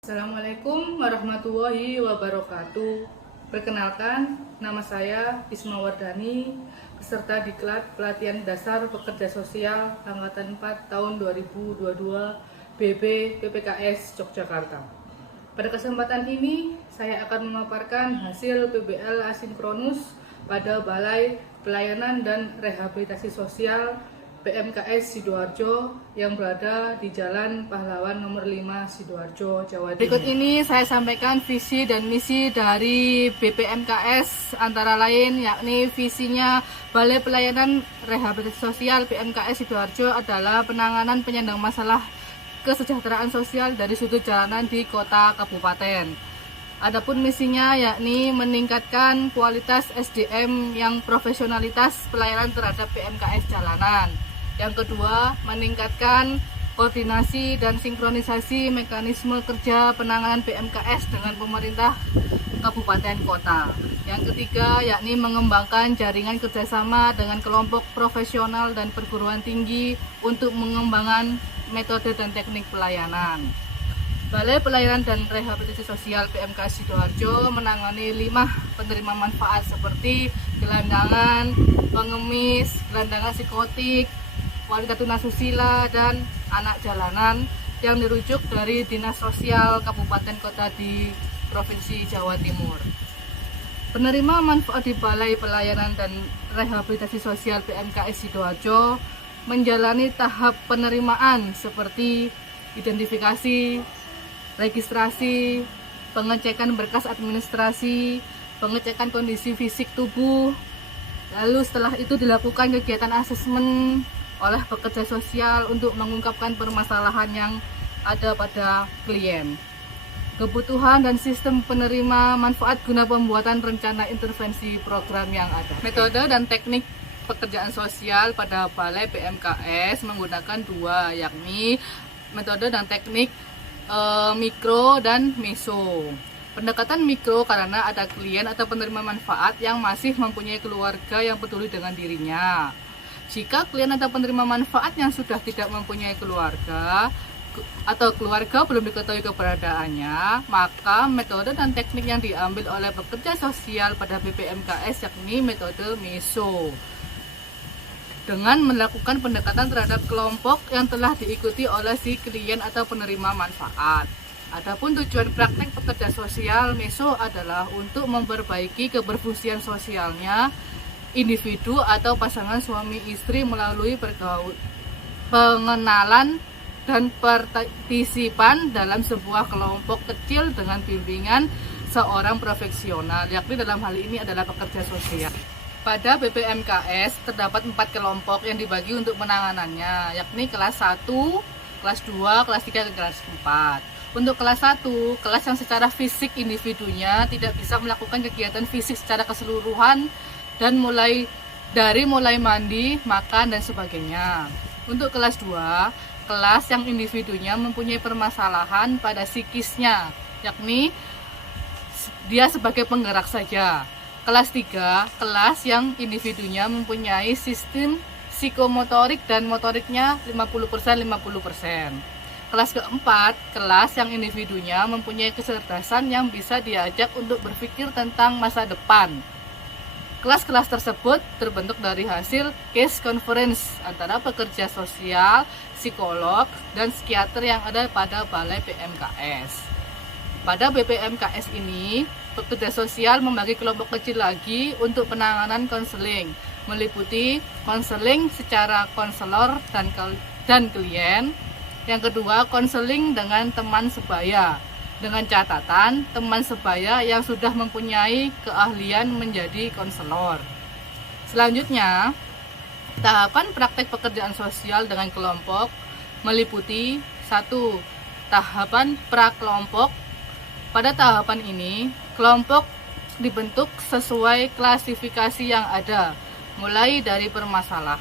Assalamualaikum warahmatullahi wabarakatuh. Perkenalkan, nama saya Isma Wardani, peserta Diklat Pelatihan Dasar Pekerja Sosial Angkatan 4 tahun 2022 BB PPKS Yogyakarta. Pada kesempatan ini, saya akan memaparkan hasil PBL asinkronus pada Balai Pelayanan dan Rehabilitasi Sosial PMKS Sidoarjo yang berada di Jalan Pahlawan nomor 5 Sidoarjo, Jawa Timur. Berikut ini saya sampaikan visi dan misi dari BPMKS antara lain, yakni visinya Balai Pelayanan Rehabilitasi Sosial PMKS Sidoarjo adalah penanganan penyandang masalah kesejahteraan sosial dari sudut jalanan di kota kabupaten. Adapun misinya yakni meningkatkan kualitas SDM yang profesionalitas pelayanan terhadap PMKS jalanan. Yang kedua, meningkatkan koordinasi dan sinkronisasi mekanisme kerja penanganan PMKS dengan pemerintah kabupaten kota. Yang ketiga, yakni mengembangkan jaringan kerjasama dengan kelompok profesional dan perguruan tinggi untuk mengembangkan metode dan teknik pelayanan. Balai Pelayanan dan Rehabilitasi Sosial PMKS Sidoarjo menangani 5 penerima manfaat seperti gelandangan, pengemis, gelandangan psikotik, wanita tunasusila, dan anak jalanan yang dirujuk dari Dinas Sosial Kabupaten Kota di Provinsi Jawa Timur. Penerima manfaat di Balai Pelayanan dan Rehabilitasi Sosial PMKS Sidoarjo menjalani tahap penerimaan seperti identifikasi, registrasi, pengecekan berkas administrasi, pengecekan kondisi fisik tubuh. Lalu setelah itu dilakukan kegiatan asesmen oleh pekerja sosial untuk mengungkapkan permasalahan yang ada pada klien. Kebutuhan dan sistem penerima manfaat guna pembuatan rencana intervensi program yang ada. Metode dan teknik pekerjaan sosial pada Balai PMKS menggunakan dua, yakni metode dan teknik mikro dan meso. Pendekatan mikro karena ada klien atau penerima manfaat yang masih mempunyai keluarga yang peduli dengan dirinya. Jika klien atau penerima manfaat yang sudah tidak mempunyai keluarga atau keluarga belum diketahui keberadaannya, maka metode dan teknik yang diambil oleh pekerja sosial pada BPMKS yakni metode meso, dengan melakukan pendekatan terhadap kelompok yang telah diikuti oleh si klien atau penerima manfaat. Adapun tujuan praktek pekerja sosial meso adalah untuk memperbaiki keberfungsian sosialnya individu atau pasangan suami istri melalui pengenalan dan partisipan dalam sebuah kelompok kecil dengan bimbingan seorang profesional, yakni dalam hal ini adalah pekerja sosial. Pada BPMKS terdapat 4 kelompok yang dibagi untuk penanganannya, yakni kelas 1, kelas 2, kelas 3, dan kelas 4. Untuk kelas 1, kelas yang secara fisik individunya tidak bisa melakukan kegiatan fisik secara keseluruhan dan mulai mandi, makan, dan sebagainya. Untuk kelas 2, kelas yang individunya mempunyai permasalahan pada psikisnya, yakni dia sebagai penggerak saja. Kelas 3, kelas yang individunya mempunyai sistem psikomotorik dan motoriknya 50%-50%. Kelas keempat, kelas yang individunya mempunyai kecerdasan yang bisa diajak untuk berpikir tentang masa depan. Kelas-kelas tersebut terbentuk dari hasil case conference antara pekerja sosial, psikolog, dan psikiater yang ada pada Balai PMKS. Pada BPMKS ini, pekerja sosial membagi kelompok kecil lagi untuk penanganan konseling, meliputi konseling secara konselor dan klien. Yang kedua, konseling dengan teman sebaya, dengan catatan teman sebaya yang sudah mempunyai keahlian menjadi konselor. Selanjutnya, tahapan praktek pekerjaan sosial dengan kelompok meliputi 1. Tahapan prakelompok. Pada tahapan ini, kelompok dibentuk sesuai klasifikasi yang ada, mulai dari masalah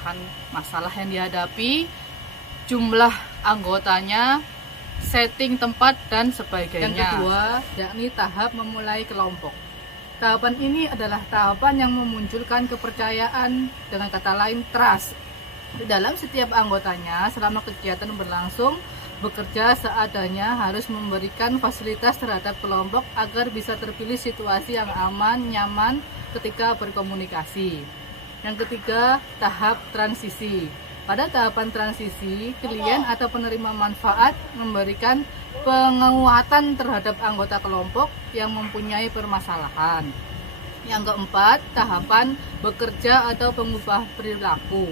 yang dihadapi, jumlah anggotanya, setting tempat, dan sebagainya. Yang kedua, yakni tahap memulai kelompok. Tahapan ini adalah tahapan yang memunculkan kepercayaan, dengan kata lain trust, di dalam setiap anggotanya selama kegiatan berlangsung bekerja seadanya, harus memberikan fasilitas terhadap kelompok agar bisa terpilih situasi yang aman, nyaman ketika berkomunikasi. Yang ketiga, tahap transisi. Pada tahapan transisi, klien atau penerima manfaat memberikan penguatan terhadap anggota kelompok yang mempunyai permasalahan. Yang keempat, tahapan bekerja atau pengubah perilaku.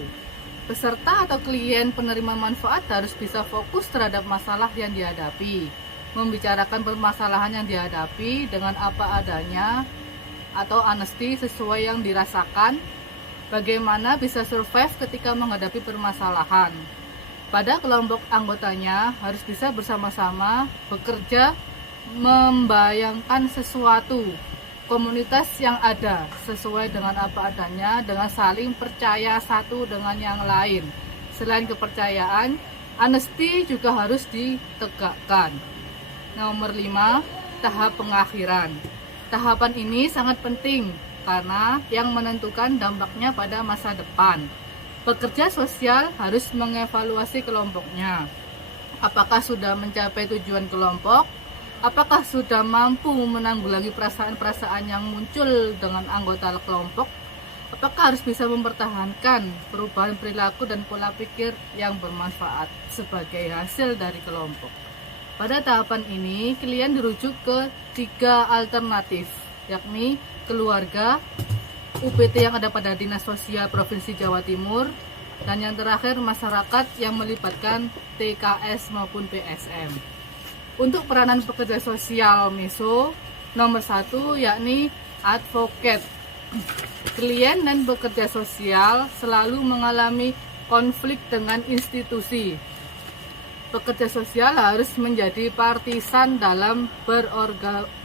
Peserta atau klien penerima manfaat harus bisa fokus terhadap masalah yang dihadapi, membicarakan permasalahan yang dihadapi dengan apa adanya atau honesty sesuai yang dirasakan, bagaimana bisa survive ketika menghadapi permasalahan. Pada kelompok anggotanya harus bisa bersama-sama bekerja membayangkan sesuatu, komunitas yang ada sesuai dengan apa adanya, dengan saling percaya satu dengan yang lain. Selain kepercayaan, honesty juga harus ditegakkan. Nomor 5, tahap pengakhiran. Tahapan ini sangat penting karena yang menentukan dampaknya pada masa depan. Pekerja sosial harus mengevaluasi kelompoknya. Apakah sudah mencapai tujuan kelompok? Apakah sudah mampu menanggulangi perasaan-perasaan yang muncul dengan anggota kelompok? Apakah harus bisa mempertahankan perubahan perilaku dan pola pikir yang bermanfaat sebagai hasil dari kelompok? Pada tahapan ini, klien dirujuk ke 3 alternatif, yakni keluarga, UPT yang ada pada Dinas Sosial Provinsi Jawa Timur, dan yang terakhir masyarakat yang melibatkan TKS maupun PSM. Untuk peranan pekerja sosial MESO, nomor 1 yakni advocate. Klien dan pekerja sosial selalu mengalami konflik dengan institusi. Pekerja sosial harus menjadi partisan dalam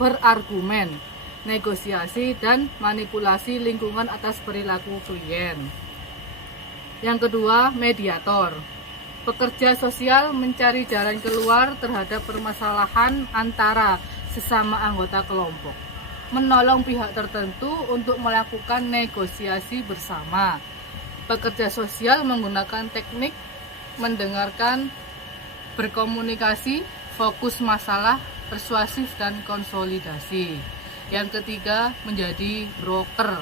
berargumen, negosiasi, dan manipulasi lingkungan atas perilaku klien. Yang kedua, mediator. Pekerja sosial mencari jalan keluar terhadap permasalahan antara sesama anggota kelompok, menolong pihak tertentu untuk melakukan negosiasi bersama. Pekerja sosial menggunakan teknik mendengarkan, berkomunikasi, fokus masalah, persuasif, dan konsolidasi. Yang ketiga, menjadi broker.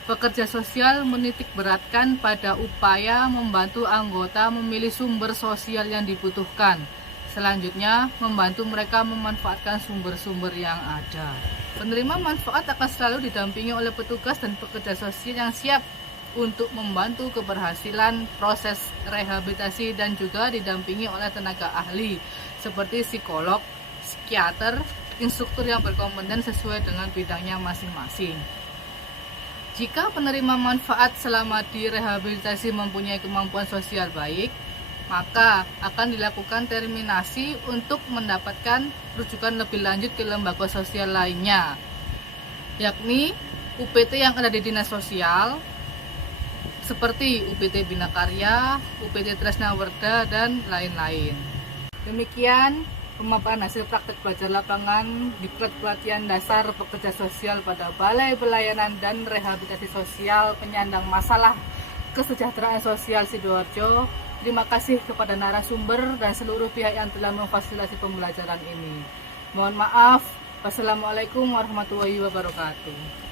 Pekerja sosial menitik beratkan pada upaya membantu anggota memilih sumber sosial yang dibutuhkan. Selanjutnya, membantu mereka memanfaatkan sumber-sumber yang ada. Penerima manfaat akan selalu didampingi oleh petugas dan pekerja sosial yang siap untuk membantu keberhasilan proses rehabilitasi dan juga didampingi oleh tenaga ahli seperti psikolog, psikiater, instruktur yang berkompeten sesuai dengan bidangnya masing-masing. Jika penerima manfaat selama direhabilitasi mempunyai kemampuan sosial baik, maka akan dilakukan terminasi untuk mendapatkan rujukan lebih lanjut ke lembaga sosial lainnya, yakni UPT yang ada di Dinas Sosial, seperti UPT Bina Karya, UPT Tresnawerda, dan lain-lain. Demikian pemaparan hasil praktek belajar lapangan Diklat Pelatihan Dasar Pekerja Sosial pada Balai Pelayanan dan Rehabilitasi Sosial Penyandang Masalah Kesejahteraan Sosial Sidoarjo. Terima kasih kepada narasumber dan seluruh pihak yang telah memfasilitasi pembelajaran ini. Mohon maaf. Wassalamualaikum warahmatullahi wabarakatuh.